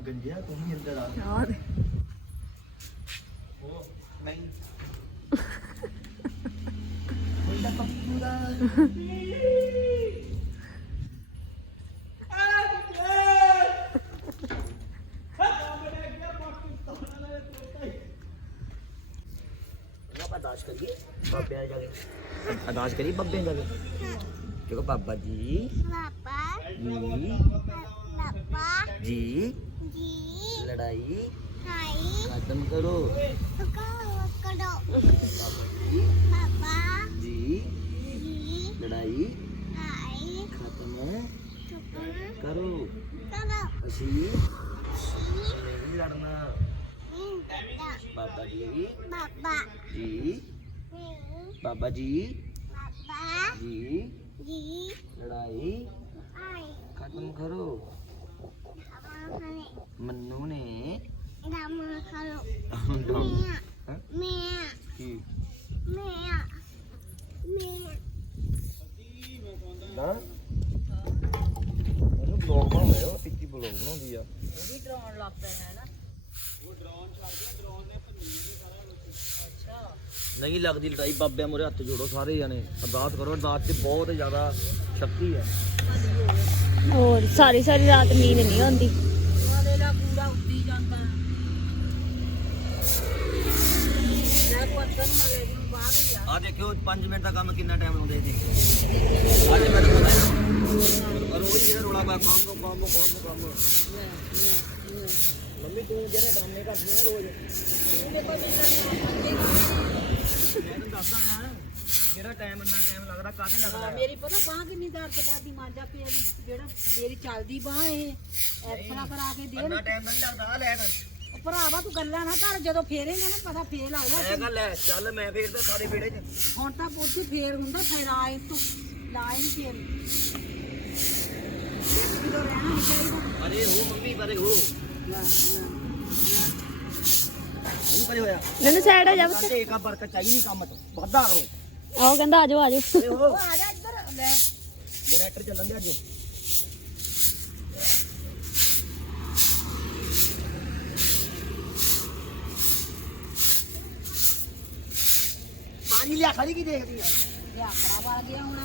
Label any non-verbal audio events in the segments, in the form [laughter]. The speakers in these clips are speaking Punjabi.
ਗੰਜਿਆ ਤੂੰ ਹੀ ਅੰਦਰ ਆ ਆ ਦੇ ਉਹ ਨਹੀਂ ਕੋਈ ਨਾ ਪੱਪੂ ਦਾ ਅਰਦਾਸ ਕਰੀਏ ਬਾਬੇ ਆ ਜਾਗੇ ਅਰਦਾਸ ਕਰੀ ਬੱਬੇ ਜਾ ਕੇ ਦੇਖੋ ਬਾਬਾ ਜੀ ਜੀ ਜੀ ਜੀ ਲੜਾਈ। ਹਾਈ ਖਤਮ ਕਰੋ। ਕਾ ਕਰੋ। ਪਾਪਾ। ਜੀ। ਜੀ। ਲੜਾਈ। ਖਤਮ। ਕਰੋ। ਕਰੋ। ਅਸੀਂ ਸੀ ਨਹੀਂ ਲੜਨਾ। ਨੀ ਦਾਦਾ ਬਾਬਾ ਜੀ ਪਾਪਾ। ਨੀ ਮੰਨੂ ਨੇ ਦਮ ਕਰੋ ਹੈਂ? ਮੈਂ ਮੈਂ ਕੀ ਮੈਂ ਮੈਂ ਨਾ ਉਹਨੂੰ ਬਲੌਗ ਬਣਾਉਂਦੇ ਹੋ ਟਿੱਕੀ ਬਲੌਗ ਬਣਾਉਂਦੀ ਆ ਉਹ ਵੀ ਡਰਾਉਣ ਲੱਗ ਪਿਆ ਹੈ ਨਾ ਨਹੀਂ ਲੱਗਦੀ ਲੜਾਈ ਬਾਬਿਆਂ ਮੋਰੇ ਹੱਥ ਜੋੜੋ ਸਾਰੇ ਜਣੇ। ਅਰਦਾਸ ਕਰੋ ਅਰਦਾਸ 'ਚ ਬਹੁਤ ਜ਼ਿਆਦਾ ਸ਼ਕਤੀ ਹੈ। ਹੋਰ ਸਾਰੀ ਸਾਰੀ ਰਾਤ ਨੀਂਦ ਨਹੀਂ ਆਉਂਦੀ। ਦਾ ਕੂੜਾ ਉੱਡੀ ਜਾਂਦਾ। ਮੈਂ ਪੱਤਰ ਨੂੰ ਲੈ ਨੂੰ ਬਾਹਰ ਹੀ ਆ। ਆ ਦੇਖਿਓ 5 ਮਿੰਟ ਦਾ ਕੰਮ ਕਿੰਨਾ ਟਾਈਮ ਲਾਉਂਦੇ ਜੀ ਅੱਜ ਮੈਂ ਤਾਂ ਪਤਾ ਨਹੀਂ ਪਰ ਉਹ ਹੀ ਹੈ ਰੋਲਾ ਪਾ ਕੰਮ ਕੰਮ ਕੰਮ ਕੰਮ। ਮੰਮੀ ਤੂੰ ਜਿਹੜੇ ਡਰਾਮੇ ਕਰਦੀ ਹੈ ਰੋਜ਼। ਮੈਂ ਤੈਨੂੰ ਦੱਸਦਾ ਹਾਂ ਜਿਹੜਾ ਟਾਈਮ ਇੰਨਾ ਟਾਈਮ ਲੱਗਦਾ ਕਾਹਤੇ ਲੱਗਦਾ ਹਾਂ? ਮੇਰੀ ਪਤਾ ਬਾਹ ਕਿੰਨੀ ਦਰਦ ਕਰਦੀ ਮਾਂਜਾ ਪਿਆ ਜਿਹੜਾ ਮੇਰੀ ਚੱਲਦੀ ਬਾਹ ਇਹ ਐਕਸਰਾ ਕਰਾ ਕੇ ਦੇ ਇੰਨਾ ਟਾਈਮ ਨਹੀਂ ਲੱਗਦਾ ਆ ਲੈਣ। ਉਹ ਭਰਾਵਾ ਤੂੰ ਗੱਲਾਂ ਨਾ ਕਰ ਜਦੋਂ ਫੇਰੇਂਗਾ ਨਾ ਪਤਾ ਫੇਰ ਲੱਗਦਾ ਮੈਂ ਕਹਾਂ ਲੈ ਚੱਲ ਮੈਂ ਫੇਰ ਤੇ ਸਾਰੇ ਵਿਹੜੇ 'ਚ। ਹੁਣ ਤਾਂ ਪੁੱਤ ਫੇਰ ਹੁੰਦਾ ਫੇਰ ਆਏ ਤੂੰ ਲਾਈਨ ਫੇਰ। ਕਿਲੋ ਰਹਿਣਾ ਨਹੀਂ ਚਾਹੀਦਾ ਅਰੇ ਹੋ ਮੰਮੀ ਪਰੇ ਹੋ। ਲੈ, ਲੈ। ਨਹੀਂ ਪਰੇ ਹੋਇਆ। ਮੈਨੂੰ ਸਾਈਡ ਹੋ ਜਾ ਸਾਡੇ ਏਕਾ ਬਰਕਤ ਚਾਹੀਦੀ ਕੰਮ 'ਚ ਵਾਧਾ ਕਰੋ। ਉਹ ਕਹਿੰਦਾ ਆਜੋ ਆਜੋ ਉਹ ਆ ਜਾ ਇੱਧਰ। ਲੈ। ਜਨਰੇਟਰ ਚੱਲਣ ਦੇ ਅੱਜ ਪਾਣੀ ਲਿਆ ਖੜੀ ਕੀ ਦੇਖਦੀ ਆ? ਇਹ ਆਕੜਾ ਵੜ ਗਿਆ ਹੁਣ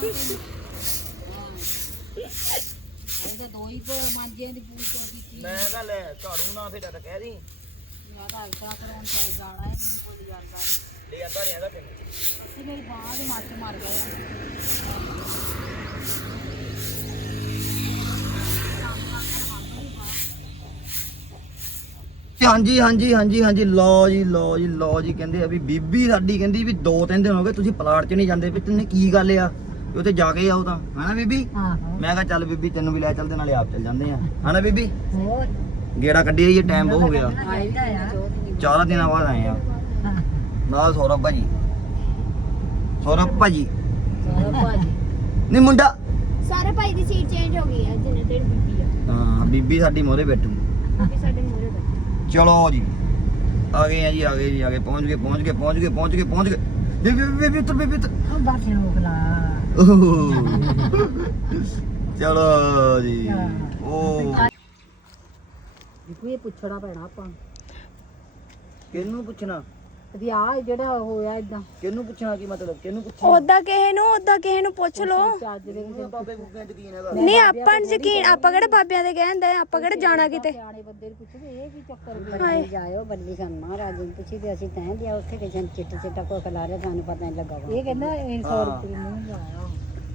ਉਹਦੇ ਦੋ ਹੀ ਕੋ ਮਾਂਜੇ ਦੀ ਪੂਛ ਹੋਦੀ ਸੀ ਮੈਂ ਕਹ ਲੈ ਝਾੜੂ ਨਾ ਫੇਰ ਤਾਂ ਕਹਿ ਦੀ। ਮੈਂ ਤਾਂ ਇਤਨਾ ਕਰਾਉਣ ਚਾਹ ਜਾਣਾ ਹੈ ਮੈਨੂੰ ਕੋਈ ਜਾਂਦਾ ਨਹੀਂ ਲੈ ਆਂਦਾ ਨਹੀਂ ਹੈਗਾ ਤੈਨੂੰ ਅਸੀਂ ਮੇਰੀ ਬਾਂਹ ਦੇ ਮੱਟ ਮਰ ਗਏ ਹਾਂਜੀ ਹਾਂਜੀ ਹਾਂਜੀ ਹਾਂਜੀ ਲਓ ਜੀ ਲਓ ਜੀ ਲਓ ਜੀ ਕਹਿੰਦੇ ਆ ਵੀ ਬੀਬੀ ਸਾਡੀ ਕਹਿੰਦੀ ਵੀ ਦੋ ਤਿੰਨ ਦਿਨ ਹੋ ਗਏ ਤੁਸੀਂ ਪਲਾਟ 'ਚ ਨਹੀਂ ਜਾਂਦੇ ਵੀ ਤੈਨੂੰ ਕੀ ਗੱਲ ਆ? ਵੀ ਉੱਥੇ ਜਾ ਕੇ ਆਓ ਤਾਂ ਹਨਾ ਬੀਬੀ? ਆਹੋ। ਮੈਂ ਕਿਹਾ ਚੱਲ ਬੀਬੀ ਤੈਨੂੰ ਵੀ ਲੈ ਚੱਲਦੇ ਨਾਲੇ ਆਪ ਚੱਲ ਜਾਂਦੇ ਆ। ਹਨਾ ਬੀਬੀ? ਹੋਰ? ਗੇੜਾ ਕੱਢਿਆ ਇਹ ਟਾਈਮ ਬਹੁਤ ਹੋ ਗਿਆ। ਆਈਦਾ ਆ। ਚਾਰ ਦਿਨਾਂ ਬਾਅਦ ਆਏ ਆ। ਨਾਲ ਸੌਰਵ ਭਾਜੀ। ਸੌਰਵ ਭਾਜੀ। ਭਾਜੀ। ਨਹੀਂ ਮੁੰਡਾ। ਸਾਰੇ ਭਾਈ ਦੀ ਸੀਟ ਚੇਂਜ ਹੋ ਗਈ ਹੈ ਜਿੰਨੇ ਦਿਨ ਬੀਬੀ ਆ। ਹਾਂ ਬੀਬੀ ਸਾਡੀ ਮੋਰੇ ਬੈਠੂ। ਬੀਬੀ ਸਾਡੇ ਮੂਹਰੇ ਬੈਠੀ। ਚਲੋ ਜੀ ਆ ਗਏ ਆ ਜੀ ਆ ਗਏ ਜੀ ਆ ਗਏ ਪਹੁੰਚ ਗਏ ਪਹੁੰਚ ਗਏ ਪਹੁੰਚ ਗਏ ਪਹੁੰਚ ਗਏ ਪਹੁੰਚ ਗਏ। ਬੀਬੀ ਬੀਬੀ ਬੀਬੀ ਉੱਤਰ ਬੀਬੀ ਉੱਤਰ। ਉਹ ਬਾਕੀ ਲੋਕ ਲਾ। ਓਹ। ਚਲੋ ਜੀ। ਉਹ ਇਹ ਪੁੱਛਣਾ ਪੈਣਾ ਆਪਾਂ। ਕਿਹਨੂੰ ਪੁੱਛਣਾ? ਵੀ ਆ ਜਿਹੜਾ ਹੋਇਆ ਇਦਾਂ ਕਿਹਨੂੰ ਪੁੱਛਣਾ ਕੀ ਮਤਲਬ? ਕਿਹਨੂੰ ਪੁੱਛਣਾ? ਉਹਦਾ ਕਿਸੇ ਨੂੰ ਉਹਦਾ ਕਿਸੇ ਨੂੰ ਪੁੱਛ ਲਓ। ਚੱਜ ਦੇ ਕਿਹਨੂੰ ਬਾਬੇ ਬੁੱਗੇ ਯਕੀਨ ਹੈਗਾ। ਨਹੀਂ ਆਪਾਂ ਨੂੰ ਯਕੀਨ ਆਪਾਂ ਕਿਹੜੇ ਬਾਬਿਆਂ ਦੇ ਕਹਿੰਦੇ ਆਪਾਂ ਕਿਹੜੇ ਜਾਣਾ ਕਿਤੇ? ਸਿਆਣੇ ਬੰਦੇ ਨੂੰ ਪੁੱਛਦੇ ਇਹ ਕੀ ਚੱਕਰ ਵੀ। ਹਾਏ। ਜਾਇਓ ਬੱਲੀ ਖਾਨ ਮਹਾਰਾਜ ਨੂੰ ਪੁੱਛੀ ਤੇ ਅਸੀਂ ਤੈਂ ਗਿਆ ਉੱਥੇ ਕਿ ਜਨ ਚਿੱਟਾ ਚਿੱਟਾ ਕੋਈ ਖਲਾ ਰਿਹਾ ਸਾਨੂੰ ਪਤਾ ਨਹੀਂ ਲੱਗਾ। ਇਹ ਕਹਿੰਦਾ ਇਹ 100 ਹਾਂ। ਰੁਪਏ ਮੂੰਹ ਲਾਇਆ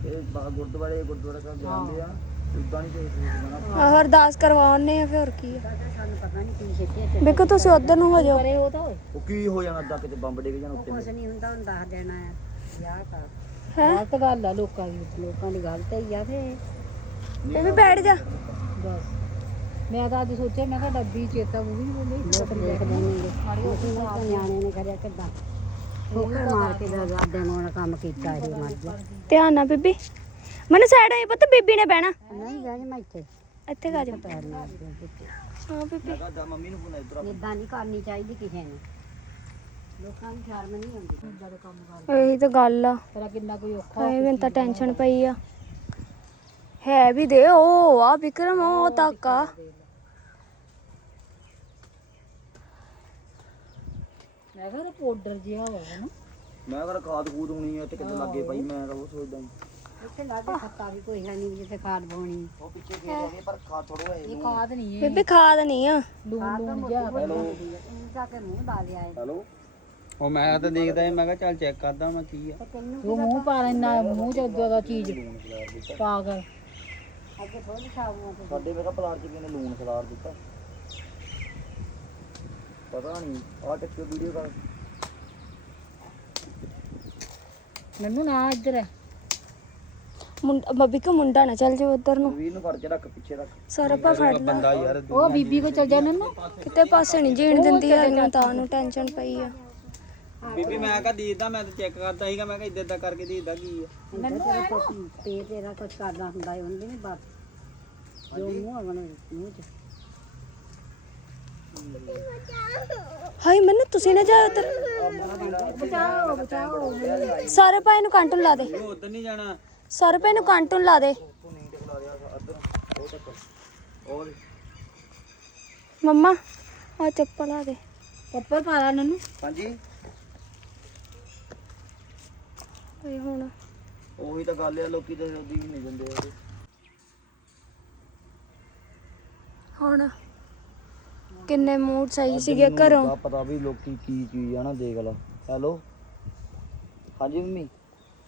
ਇਹ ਬਾ ਗੁਰਦੁਆਰੇ ਗੁਰਦੁਆਰੇ ਕਰ ਜਾਂਦੇ ਆ। ਉਦਾਂ ਨਹੀਂ ਚਾਹੀਦਾ ਆਹ ਅਰਦਾਸ ਕਰਵਾਉਣੇ ਆ ਫਿਰ ਹੋਰ ਕੀ ਆ? ਸਾਨੂੰ ਪਤਾ ਨਹੀਂ ਕੀ ਛੇਤੀ ਵੇਖੋ ਤੁਸੀਂ ਉਧਰ ਨੂੰ ਹੋ ਜਾਓ। ਕਰੇ ਉਹ ਤਾਂ ਉਹ ਕੀ ਹੋ ਜਾਣਾ ਅੱਧਾ ਕਿਤੇ ਬੰਬ ਡਿੱਗ ਜਾਣ ਉੱਤੇ ਕੁਛ ਨਹੀਂ ਹੁੰਦਾ ਹੁਣ ਦੱਸ ਦੇਣਾ ਆ। ਵਿਆਹ ਕਰ ਹੈ? ਗਲਤ ਗੱਲ ਆ ਲੋਕਾਂ ਦੀ ਲੋਕਾਂ ਦੀ ਗੱਲ ਤੇ ਹੀ ਆ ਤੇ ਇਹ ਵੀ ਬੈਠ ਜਾ। ਬਸ। ਮੈਂ ਤਾਂ ਅੱਜ ਸੋਚਿਆ ਮੈਂ ਕਿਹਾ ਡੱਬੀ ਚੇਤਾ ਉਹ ਵੀ ਨਹੀਂ ਬੋਲੀ ਲੋਕ ਦੇਖ ਲੈਣਗੇ। ਅਸੀਂ ਤਾਂ ਨਿਆਣੇ ਨੇ ਕਰਿਆ ਕਿੱਦਾਂ? ਠੋਕਰ ਮਾਰ ਕੇ ਦਾਦੇ ਨੂੰ ਕੰਮ ਕੀਤਾ ਇਹ ਮਰ ਗਿਆ ਧਿਆਨ ਨਾਲ ਬੀਬੀ। ਮੈਨੂੰ ਸਾਈਡ ਹੋਈ ਪੁੱਤ ਬੀਬੀ ਨੇ ਬਹਿਣਾ। ਨਹੀਂ ਜਾ ਮੈਂ ਇੱਥੇ। ਇੱਥੇ ਗਾ ਜਾ। ਪੈਰ ਮਾਰ ਦਿਆਂ ਕਿਤੇ। ਹਾਂ ਬੀਬੀ। ਦਾ ਮੰਮੀ ਨੂੰ ਫੋਨ ਇਧਰ ਏਦਾਂ ਨਹੀਂ ਕਰਨੀ ਚਾਹੀਦੀ ਕਿਸੇ ਨੂੰ। ਲੋਕਾਂ ਨੂੰ ਸ਼ਰਮ ਨਹੀਂ ਆਉਂਦੀ। ਜਦੋਂ ਕੰਮ ਕਰ ਇਹੀ ਤਾਂ ਗੱਲ ਆ। ਤੇਰਾ ਕਿੰਨਾ ਕੋਈ ਔਖਾ ਹਾਏ ਮੈਨੂੰ ਤਾਂ ਟੈਨਸ਼ਨ ਪਈ ਆ। ਹੈ ਵੀ ਦੇ ਉਹ ਆ ਵਿਕਰਮ ਉਹ ਤੱਕ ਆ। ਮੈਂ ਕਿਹਾ ਉਹਦਾ ਪਾਊਡਰ ਜਿਹਾ ਹੋਇਆ ਨਾ ਮੈਂ ਕਿਹਾ ਖਾਦ ਖੂਦ ਹੋਣੀ ਆ ਤੇ ਕਿੱਦਾਂ ਲੱਗੇ ਪਈ ਮੈਂ ਤਾਂ ਉਹ ਸੋਚਦਾ ਸੀ। ਇੱਥੇ ਲਾਗੇ ਖੱਤਾ ਵੀ ਕੋਈ ਹੈ ਨਹੀਂ ਜਿੱਥੇ ਖਾਦ ਪਾਉਣੀ। ਉਹ ਪਿੱਛੇ ਫੇਰ ਆਉਂਦੀ ਪਰ ਖਾਦ ਥੋੜਾ ਹੈ ਇਹ ਖਾਦ ਨਹੀਂ ਹੈ। ਬੇਬੇ ਖਾਦ ਨਹੀਂ ਆ। ਲੂਣ ਲੂਣ ਜਿਹਾ ਹੈਲੋ ਜਾ ਕੇ ਮੂੰਹ ਲਾ ਲਿਆ ਹੈ ਹੈਲੋ? ਉਹ ਮੈਂ ਤਾਂ ਦੇਖਦਾ ਸੀ ਮੈਂ ਕਿਹਾ ਚੱਲ ਚੈੱਕ ਕਰਦਾ ਮੈਂ ਕੀ ਆ। ਤੂੰ ਮੂੰਹ ਪਾ ਲੈਣਾ ਮੂੰਹ ਚ ਉਦੋਂ ਦਾ ਚੀਜ਼ ਪਾਗਲ। ਅੱਗੇ ਥੋੜੀ ਖਾਊਗਾ ਤੇ ਸਾਡੇ ਮੇਰਾ ਪਲਾਟ ਚ ਕਿਨੇ ਲੂਣ ਖਿਲਾਰ ਦਿੱਤਾ। ਪਤਾ ਨਹੀਂ ਆ ਟੱਕਿਓ ਵੀਡੀਓ ਕਰ ਮੈਨੂੰ ਨਾ ਇੱਧਰ ਹੈ ਮੁੰਡਾ ਬੱਬੀ ਕਾ ਮੁੰਡਾ ਨਾ ਚੱਲ ਜਾਓ ਉਧਰ ਨੂੰ। ਵੀਰ ਨੂੰ ਫੜ ਕੇ ਰੱਖ ਪਿੱਛੇ ਰੱਖ। ਸਰਪਾ ਫੜ ਲਾ। ਬੰਦਾ ਯਾਰ ਉਹ ਬੀਬੀ ਕੋ ਚਲ ਜਾ ਨੰਨੂ ਕਿਤੇ ਪਾਸੇ ਨਹੀਂ ਜੀਣ ਦਿੰਦੀ ਆ ਇਹਨੂੰ ਤਾਂ ਨੂੰ ਟੈਨਸ਼ਨ ਪਈ ਆ। ਬੀਬੀ ਮੈਂ ਕਹਾ ਦੀਦਾ ਮੈਂ ਤਾਂ ਚੈੱਕ ਕਰਦਾ ਸੀਗਾ ਮੈਂ ਕਿਹਾ ਇਦਾਂ ਇਦਾਂ ਕਰਕੇ ਦੀਦਾ ਕੀ ਆ। ਤੇਰਾ ਕੁਛ ਪੇ ਤੇਰਾ ਕੁਛ ਕਰਦਾ ਹੁੰਦਾ ਹੈ ਉਹਦੀ ਨਹੀਂ ਬਸ ਜੋ ਮੂੰਹ ਆਵਣੇ ਮੂੰਹ ਚ। ਹਾਏ ਮੈਨੂੰ ਤੁਸੀਂ ਨਾ ਜਾਓ ਉਧਰ। ਬਚਾਓ ਬਚਾਓ ਸਾਰੇ ਭਾਈ ਨੂੰ ਕਾਂਟੂਨ ਲਾ ਦੇ। ਉਹ ਉਧਰ ਨਹੀਂ ਜਾਣਾ। ਸਾਰੇ ਭਾਈ ਨੂੰ ਕਾਂਟੂਨ ਲਾ ਦੇ। ਤੂੰ ਨੀਂਦ ਖਿਲਾ ਰਿਆ ਅੱਧਰ ਉਹ ਤੱਕ ਉਹ ਮੰਮਾ ਆ ਚੱਪਲ ਲਾ ਦੇ। ਕੱਪੜ ਪਾ ਲਾ ਨੰਨੂ ਹਾਂਜੀ। ਓਏ ਹੁਣ ਉਹੀ ਤਾਂ ਗੱਲ ਆ ਲੋਕੀ ਤਾਂ ਉਹਦੀ ਵੀ ਨਹੀਂ ਦਿੰਦੇ ਹੈਗੇ। ਹੁਣ ਕਿੰਨੇ ਮੂਡ ਸਹੀ ਸੀਗੇ ਮੈਨੂੰ ਘਰੋਂ। ਪਤਾ ਵੀ ਲੋਕੀ ਕੀ ਚੀਜ਼ ਆ ਨਾ ਦੇਖ ਲਾ। ਹੈਲੋ? ਹਾਂਜੀ ਮੰਮੀ?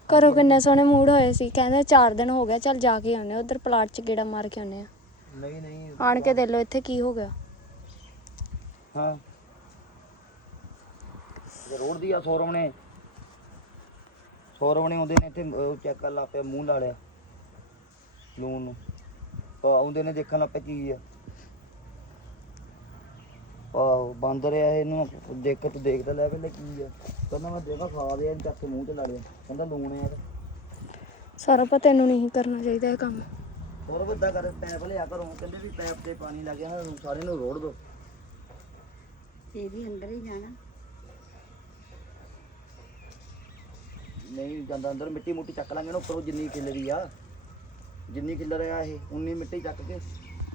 ਘਰੋਂ ਕਿੰਨੇ ਸੋਹਣੇ ਮੂਡ ਹੋਏ ਸੀ। ਕਹਿੰਦੇ 4 ਦਿਨ ਹੋ ਗਿਆ ਚੱਲ ਜਾ ਕੇ ਆਉਨੇ ਉਧਰ ਪਲਾਟ 'ਚ ਗੇੜਾ ਮਾਰ ਕੇ ਆਉਨੇ ਆ ਨਹੀਂ ਨਹੀਂ। ਆਣ ਕੇ ਦੇ ਲੋ ਇੱਥੇ ਕੀ ਹੋ ਗਿਆ। ਹਾਂ। ਰੋਡ ਦੀ ਆ ਸੌਰਵ ਨੇ ਸੌਰਵ ਨੇ ਆਉਂਦੇ ਨੇ ਇੱਥੇ ਚੈੱਕ ਕਰ ਲਾ ਪਿਆ ਮੂੰਹ ਲਾ ਲਿਆ। ਲੂਣ ਨੂੰ। ਆ ਆਉਂਦੇ ਨੇ ਦੇਖਣ ਲੱਗ ਪਿਆ ਕੀ ਆ। ਬੰਦ ਰਿਹਾ ਇਹਨੂੰ ਦੇਖ ਤੂੰ ਦੇਖਦਾ ਲੈ ਪਹਿਲੇ ਕੀ ਆ। ਕਹਿੰਦਾ ਮੈਂ ਦੇਖਾ ਖਾ ਦੇ ਇਹਨੂੰ ਚੱਕ ਕੇ ਮੂੰਹ ਤੇ ਲਾ ਲਿਆ। ਕਹਿੰਦਾ ਲੂਣ ਆ ਸਾਰਾ ਪਤਾ ਤੈਨੂੰ ਨਹੀਂ ਕਰਨਾ ਚਾਹੀਦਾ ਇਹ ਕੰਮ। ਹੋਰ ਵੱਡਾ ਕਰ ਪੈਪ ਲਿਆ ਕਰੋ। ਕਹਿੰਦੇ ਵੀ ਪੈਪ ਤੇ ਪਾਣੀ ਲੱਗ ਗਿਆ ਨਾ ਸਾਰੇ ਨੂੰ ਰੋੜ ਦੋ। ਇਹ ਵੀ ਅੰਦਰ ਹੀ ਜਾਣਾ। ਨਹੀਂ ਜਾਂਦਾ ਅੰਦਰ ਮਿੱਟੀ ਮੁੱਟੀ ਚੱਕ ਲਾਂਗੇ ਨਾ ਉੱਪਰੋਂ ਜਿੰਨੀ ਖਿਲਰੀ ਆ। ਜਿੰਨੀ ਖਿਲਰ ਆ ਇਹ ਉਨੀ ਮਿੱਟੀ ਚੱਕ ਕੇ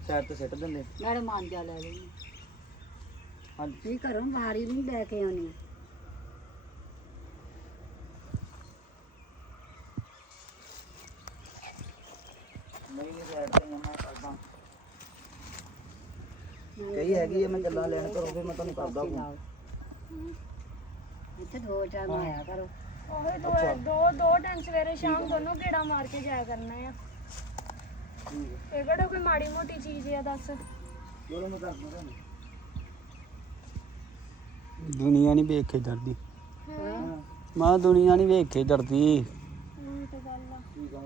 ਸਾਈਡ ਤੇ ਸਿੱਟ ਦਿੰਦੇ। ਨਾਲੇ ਮਾਂਜਾ ਲੈ ਲਈ ਹਾਂਜੀ। ਕੀ ਘਰੋਂ ਬਾਹਰੀ ਨਹੀਂ ਲੈ ਕੇ ਆਉਣੀ। ਨਹੀਂ ਨਹੀਂ ਸਾਈਡ ਤੇ ਮੈਂ ਕਰਦਾ। ਕਈ ਹੈਗੀ ਆ ਮੈਂ ਗੱਲਾਂ ਲੈਣ ਘਰੋਂ ਫਿਰ ਮੈਂ ਤੁਹਾਨੂੰ ਕਰਦਾ ਫੋਨ। ਇੱਥੇ ਦੋ ਚਾਰ ਆਇਆ ਕਰੋ। ਓਏ ਦੋ ਦੋ ਦੋ ਟਾਈਮ ਸਵੇਰੇ ਸ਼ਾਮ ਦੋਨੋਂ ਗੇੜਾ ਮਾਰ ਕੇ ਜਾਇਆ ਕਰਨਾ ਆ। ਇਹ ਕਿਹੜਾ ਕੋਈ ਮਾੜੀ ਮੋਟੀ ਚੀਜ਼ ਆ ਦੱਸ। ਚਲੋ ਮੈਂ ਕਰਦਾ ਤੁਹਾਨੂੰ ਦੁਨੀਆ ਨਹੀਂ ਵੇਖ ਕੇ ਡਰਦੀ। ਮਾਂ ਦੁਨੀਆ ਨਹੀਂ ਵੇਖ ਕੇ ਡਰਦੀ। ਇਹ ਤਾਂ ਗੱਲ ਆ। ਠੀਕ ਆ